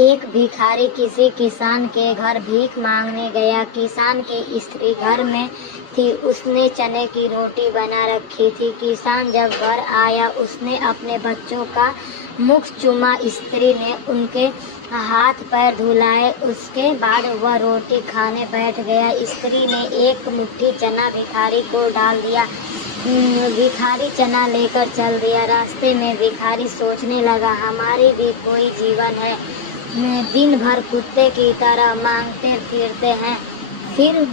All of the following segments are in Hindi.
एक भिखारी किसी किसान के घर भीख मांगने गया। किसान की स्त्री घर में थी, उसने चने की रोटी बना रखी थी। किसान जब घर आया, उसने अपने बच्चों का मुख चूमा। स्त्री ने उनके हाथ पैर धुलाए, उसके बाद वह रोटी खाने बैठ गया। स्त्री ने एक मुट्ठी चना भिखारी को डाल दिया। भिखारी चना लेकर चल दिया। रास्ते में भिखारी सोचने लगा, हमारी भी कोई जीवन है, दिन भर कुत्ते की तरह मांगते फिरते हैं, फिर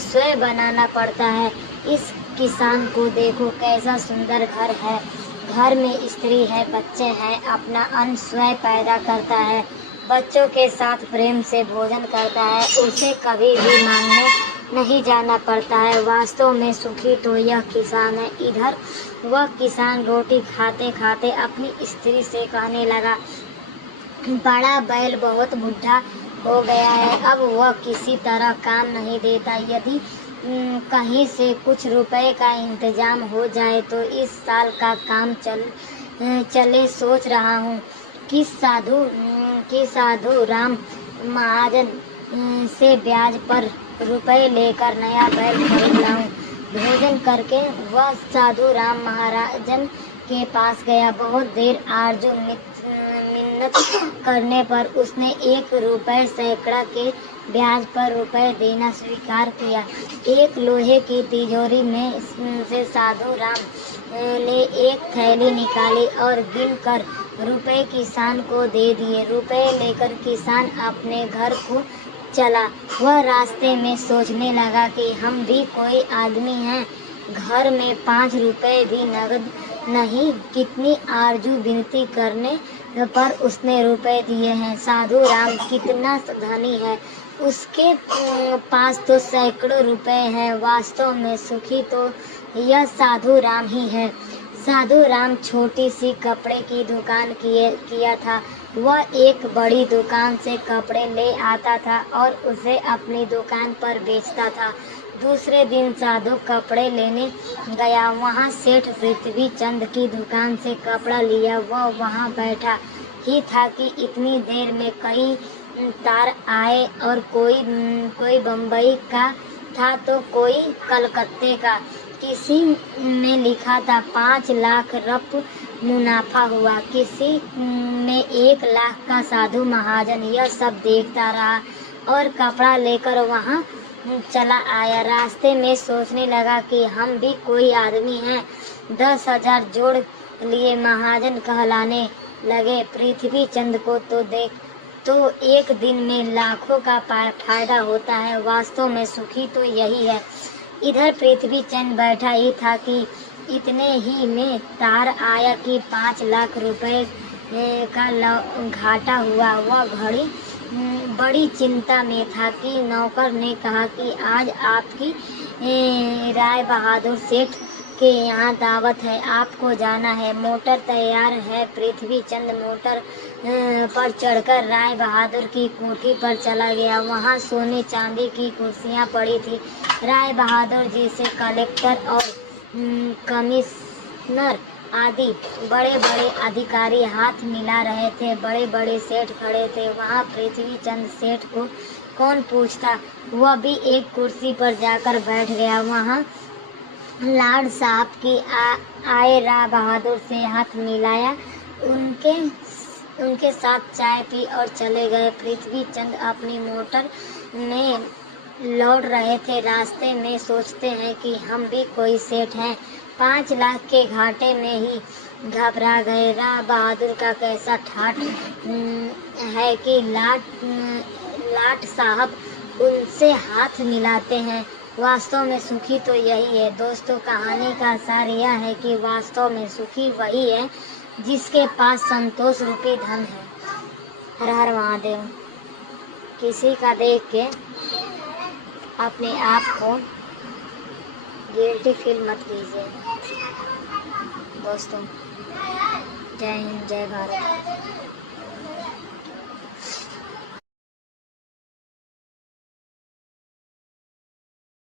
स्वयं बनाना पड़ता है। इस किसान को देखो, कैसा सुंदर घर है, घर में स्त्री है, बच्चे हैं, अपना अन्न स्वयं पैदा करता है, बच्चों के साथ प्रेम से भोजन करता है, उसे कभी भी मांगने नहीं जाना पड़ता है। वास्तव में सुखी तो यह किसान है। इधर वह किसान रोटी खाते खाते अपनी स्त्री से कहने लगा, बड़ा बैल बहुत बुढ़ा हो गया है, अब वह किसी तरह काम नहीं देता। यदि कहीं से कुछ रुपए का इंतजाम हो जाए तो इस साल का काम चले। सोच रहा हूँ कि साधु राम महाजन से ब्याज पर रुपए लेकर नया बैल खरीद लाऊं। भोजन करके वह साधु राम महाराजन के पास गया। बहुत देर आरजू मिन्नत करने पर उसने 1 रुपए सैकड़ा के ब्याज पर रुपए देना स्वीकार किया। एक लोहे की तिजोरी में से साधु राम ने एक थैली निकाली और गिन कर रुपए किसान को दे दिए। रुपए लेकर किसान अपने घर को चला। वह रास्ते में सोचने लगा कि हम भी कोई आदमी हैं, घर में 5 रुपए भी नगद नहीं। कितनी आरजू विनती करने पर उसने रुपए दिए हैं। साधु राम कितना धनी है, उसके पास तो सैकड़ों रुपए हैं। वास्तव में सुखी तो यह साधु राम ही है। साधु राम छोटी सी कपड़े की दुकान किया था। वह एक बड़ी दुकान से कपड़े ले आता था और उसे अपनी दुकान पर बेचता था। दूसरे दिन साधु कपड़े लेने गया। वहाँ सेठ पृथ्वी चंद की दुकान से कपड़ा लिया। वह वहाँ बैठा ही था कि इतनी देर में कई तार आए और कोई बम्बई का था तो कोई कलकत्ते का। किसी में लिखा था 5 लाख रप मुनाफा हुआ, किसी में 1 लाख का। साधु महाजन यह सब देखता रहा और कपड़ा लेकर वहाँ चला आया। रास्ते में सोचने लगा कि हम भी कोई आदमी हैं। 10,000 जोड़ लिए महाजन कहलाने लगे। पृथ्वी चंद को तो एक दिन में लाखों का फायदा होता है। वास्तव में सुखी तो यही है। इधर पृथ्वी चंद बैठा ही था कि इतने ही में तार आया कि 5 लाख रुपए का घाटा हुआ। वह घड़ी बड़ी चिंता में था कि नौकर ने कहा कि आज आपकी राय बहादुर सेठ के यहाँ दावत है, आपको जाना है। मोटर तैयार है। पृथ्वी चंद मोटर पर चढ़कर राय बहादुर की कोठी पर चला गया। वहाँ सोने चांदी की कुर्सियाँ पड़ी थी। राय बहादुर जी से कलेक्टर और कमिश्नर आदि बड़े बड़े अधिकारी हाथ मिला रहे थे। बड़े बड़े सेठ खड़े थे। वहाँ पृथ्वी चंद सेठ को कौन पूछता, वह भी एक कुर्सी पर जाकर बैठ गया। वहाँ लाड साहब की आए। राय बहादुर से हाथ मिलाया, उनके साथ चाय पी और चले गए। पृथ्वी चंद अपनी मोटर में लौट रहे थे। रास्ते में सोचते हैं कि हम भी कोई सेठ हैं। 5 लाख के घाटे में ही घबरा गए। राय बहादुर का कैसा ठाठ है कि लाट साहब उनसे हाथ मिलाते हैं। वास्तव में सुखी तो यही है। दोस्तों, कहानी का सार यह है कि वास्तव में सुखी वही है जिसके पास संतोष रूपी धन है। हर हर महादेव। किसी का देख के अपने आप को गिल्टी फील मत कीजिए। दोस्तों, जय हिंद, जय भारत।